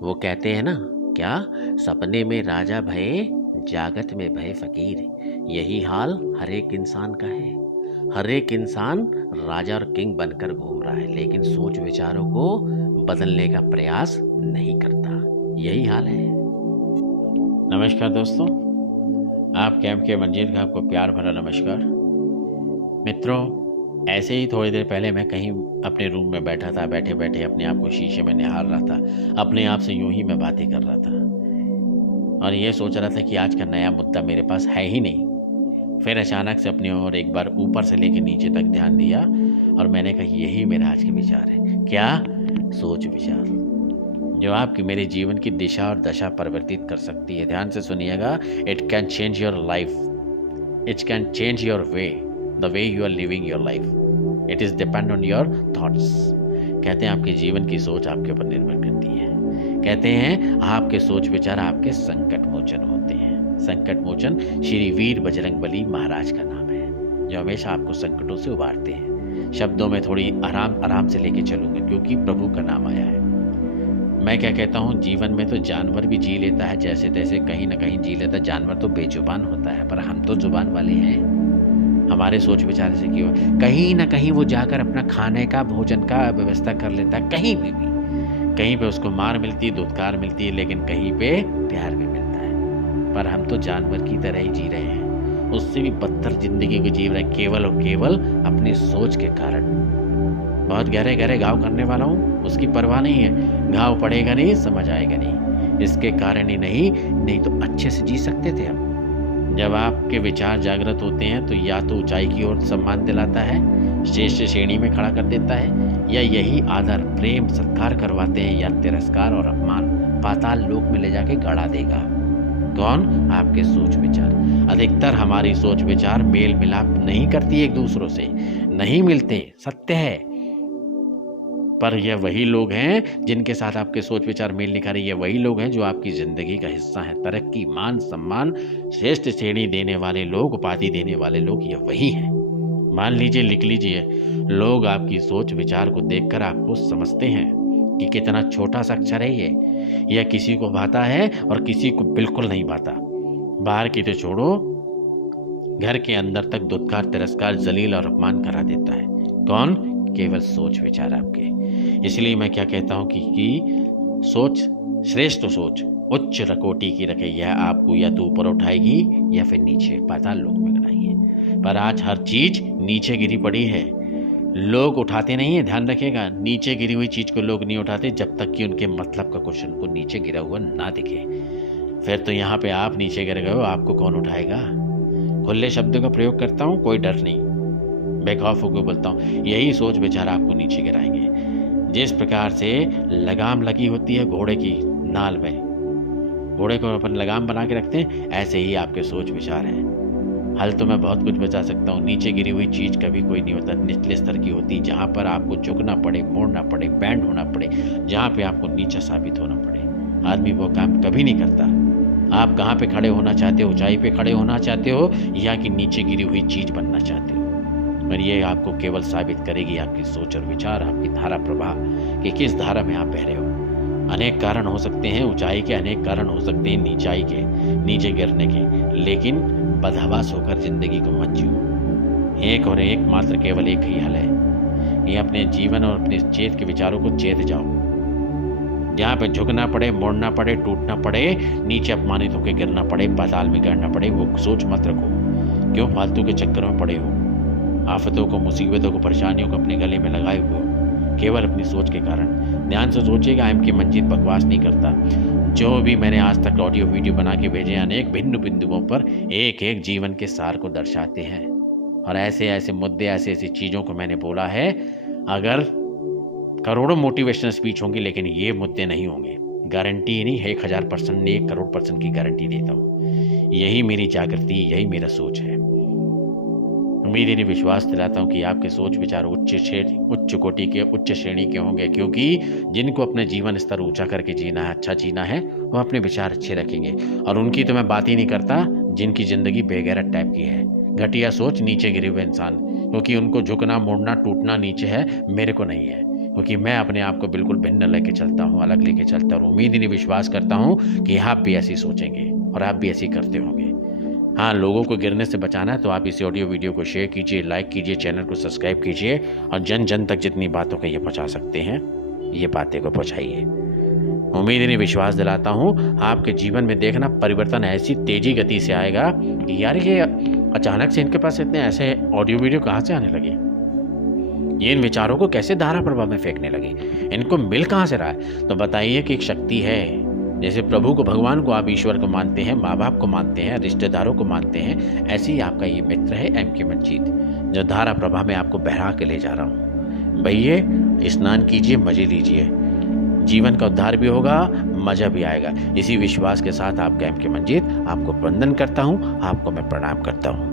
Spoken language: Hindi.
वो कहते हैं ना, क्या सपने में राजा भये, जागत में भये फकीर। यही हाल हर एक इंसान का है। हर एक इंसान राजा और किंग बनकर घूम रहा है, लेकिन सोच विचारों को बदलने का प्रयास नहीं करता। यही हाल है। नमस्कार दोस्तों, आप कैंप के मंजीर का आपको प्यार भरा नमस्कार। मित्रों, ऐसे ही थोड़ी देर पहले मैं कहीं अपने रूम में बैठा था। बैठे बैठे अपने आप को शीशे में निहार रहा था। अपने आप से यूं ही मैं बातें कर रहा था और ये सोच रहा था कि आज का नया मुद्दा मेरे पास है ही नहीं। फिर अचानक से अपनी ओर एक बार ऊपर से लेकर नीचे तक ध्यान दिया और मैंने कहा यही मेरा आज का विचार है। क्या? सोच विचार, जो आपकी मेरे जीवन की दिशा और दशा परिवर्तित कर सकती है। ध्यान से सुनिएगा। It can change your life, it can change your way, the way you are living your life. It is depend on your thoughts. कहते हैं आपके जीवन की सोच आपके ऊपर निर्भर करती है। कहते हैं आपके सोच विचार आपके संकट मोचन होते हैं। संकट मोचन श्री वीर बजरंगबली महाराज का नाम है, जो हमेशा आपको संकटों से उबारते हैं। शब्दों में थोड़ी आराम आराम से लेके चलूंगा, क्योंकि प्रभु का नाम आया है। मैं क्या कहता हूँ, जीवन में तो जानवर भी जी लेता है, जैसे तैसे कहीं ना कहीं जी लेता है। जानवर तो बेजुबान होता है, पर हम तो जुबान वाले हैं। हमारे सोच विचार से क्यों कहीं ना कहीं वो जाकर अपना खाने का भोजन का व्यवस्था कर लेता है। कहीं पे भी, कहीं पे उसको मार मिलती है, धुतकार मिलती है, लेकिन कहीं पे प्यार भी मिलता है। पर हम तो जानवर की तरह ही जी रहे हैं, उससे भी बदतर जिंदगी को जी रहे हैं, केवल और केवल अपनी सोच के कारण। बहुत गहरे गहरे घाव करने वाला हूँ, उसकी परवाह नहीं है। घाव पड़ेगा नहीं, समझ आएगा नहीं, इसके कारण ही नहीं तो अच्छे से जी सकते थे हम। जब आपके विचार जागृत होते हैं तो या तो ऊंचाई की ओर सम्मान दिलाता है, श्रेष्ठ श्रेणी में खड़ा कर देता है, या यही आदर प्रेम सत्कार करवाते हैं, या तिरस्कार और अपमान पाताल लोक में ले जाके गड़ा देगा। कौन? आपके सोच विचार। अधिकतर हमारी सोच विचार मेल मिलाप नहीं करती एक दूसरों से, नहीं मिलते, सत्य है। पर यह वही लोग हैं जिनके साथ आपके सोच विचार मेल नहीं खा रही। ये वही लोग हैं जो आपकी जिंदगी का हिस्सा हैं। तरक्की, मान सम्मान, श्रेष्ठ श्रेणी देने वाले लोग, उपाधि देने वाले लोग, ये वही हैं। मान लीजिए, लिख लीजिए, लोग आपकी सोच विचार को देखकर आपको समझते हैं कि कितना छोटा सा अक्षर है ये। यह किसी को भाता है और किसी को बिल्कुल नहीं भाता। बाहर की तो छोड़ो, घर के अंदर तक दुत्कार, तिरस्कार, जलील और अपमान करा देता है। कौन? केवल सोच विचार आपके। इसलिए मैं क्या कहता हूँ कि सोच, श्रेष्ठ सोच उच्च कोटि की रखे। यह आपको या तो ऊपर उठाएगी या फिर नीचे पाताल लोक में गिराएगी। पर आज हर चीज नीचे गिरी पड़ी है, लोग उठाते नहीं है। ध्यान रखिएगा, नीचे गिरी हुई चीज को लोग नहीं उठाते जब तक कि उनके मतलब का क्वेश्चन को नीचे गिरा हुआ ना दिखे। फिर तो यहाँ पे आप नीचे गिर गए हो, आपको कौन उठाएगा? खुले शब्दों का प्रयोग करता हूँ, कोई डर नहीं, बेखौफ होकर बोलता हूँ। यही सोच विचार आपको नीचे गिराएंगे। जिस प्रकार से लगाम लगी होती है घोड़े की नाल में, घोड़े को अपन लगाम बना के रखते हैं, ऐसे ही आपके सोच विचार हैं। हल तो मैं बहुत कुछ बचा सकता हूँ। नीचे गिरी हुई चीज कभी कोई नहीं होता, निचले स्तर की होती, जहाँ पर आपको झुकना पड़े, मोड़ना पड़े, बैंड होना पड़े, जहाँ पे आपको नीचा साबित होना पड़े। आदमी वो काम कभी नहीं करता। आप कहाँ पे खड़े होना चाहते हो? ऊंचाई पे खड़े होना चाहते हो या कि नीचे गिरी हुई चीज बनना चाहते हो? और ये आपको केवल साबित करेगी आपकी सोच और विचार, आपकी धारा प्रवाह, कि किस धारा में आप बह रहे हो। अनेक कारण हो सकते हैं ऊंचाई के, अनेक कारण हो सकते हैं नीचाई के, नीचे गिरने के, लेकिन बदहवास होकर जिंदगी को मत जियो। एक और एक मात्र केवल एक ही हल है, ये अपने जीवन और अपने चेत के विचारों को चेत जाओ। जहाँ पे झुकना पड़े, मोड़ना पड़े, टूटना पड़े, नीचे अपमानित होकर गिरना पड़े, पाताल में गिरना पड़े, वो सोच मत रखो। क्यों फालतू के चक्कर में पड़े हो? आफतों को, मुसीबतों को, परेशानियों को अपने गले में लगाए हुए हो, केवल अपनी सोच के कारण। ध्यान से सोचिएगा, एम के मंजीत बकवास नहीं करता। जो भी मैंने आज तक ऑडियो वीडियो बना के भेजे, अनेक भिन्न बिंदुओं पर एक एक जीवन के सार को दर्शाते हैं। और ऐसे ऐसे मुद्दे, ऐसी ऐसी चीज़ों को मैंने बोला है। अगर करोड़ों मोटिवेशनल स्पीच होंगी, लेकिन ये मुद्दे नहीं होंगे। गारंटी ही नहीं, 1000% नहीं, 1,00,00,000% की गारंटी देता हूँ। यही मेरी जागृति, यही मेरा सोच है। उम्मीद ही नहीं, विश्वास दिलाता हूँ कि आपके सोच विचार उच्च कोटि के, उच्च श्रेणी के होंगे, क्योंकि जिनको अपने जीवन स्तर ऊंचा करके जीना है, अच्छा जीना है, वो अपने विचार अच्छे रखेंगे। और उनकी तो मैं बात ही नहीं करता जिनकी ज़िंदगी बेगैरत टाइप की है, घटिया सोच, नीचे गिरे हुए इंसान, क्योंकि उनको झुकना, मोड़ना, टूटना नीचे है, मेरे को नहीं है। क्योंकि मैं अपने आप को बिल्कुल भिन्न लेके चलता हूँ, अलग लेके चलता हूँ। उम्मीद ही नहीं, विश्वास करता हूँ कि आप भी ऐसी सोचेंगे और आप भी ऐसी करते होंगे। हाँ, लोगों को गिरने से बचाना है तो आप इस ऑडियो वीडियो को शेयर कीजिए, लाइक कीजिए, चैनल को सब्सक्राइब कीजिए और जन जन तक जितनी बातों को ये पहुँचा सकते हैं ये बातें को पहुँचाइए। उम्मीद नहीं, विश्वास दिलाता हूँ आपके जीवन में देखना परिवर्तन ऐसी तेजी गति से आएगा कि यार ये अचानक से इनके पास इतने ऐसे ऑडियो वीडियो कहाँ से आने लगे, ये इन विचारों को कैसे धारा प्रवाह में फेंकने लगे, इनको मिल कहाँ से रहा है। तो बताइए कि एक शक्ति है। जैसे प्रभु को, भगवान को आप ईश्वर को मानते हैं, माँ बाप को मानते हैं, रिश्तेदारों को मानते हैं, ऐसे ही आपका ये मित्र है एम.के. मंजीत, जो धारा प्रवाह में आपको बहरा के ले जा रहा हूँ। भैया स्नान कीजिए, मजे लीजिए, जीवन का उद्धार भी होगा, मजा भी आएगा। इसी विश्वास के साथ आपका एम.के. मंजीत आपको वंदन करता हूँ, आपको मैं प्रणाम करता हूँ।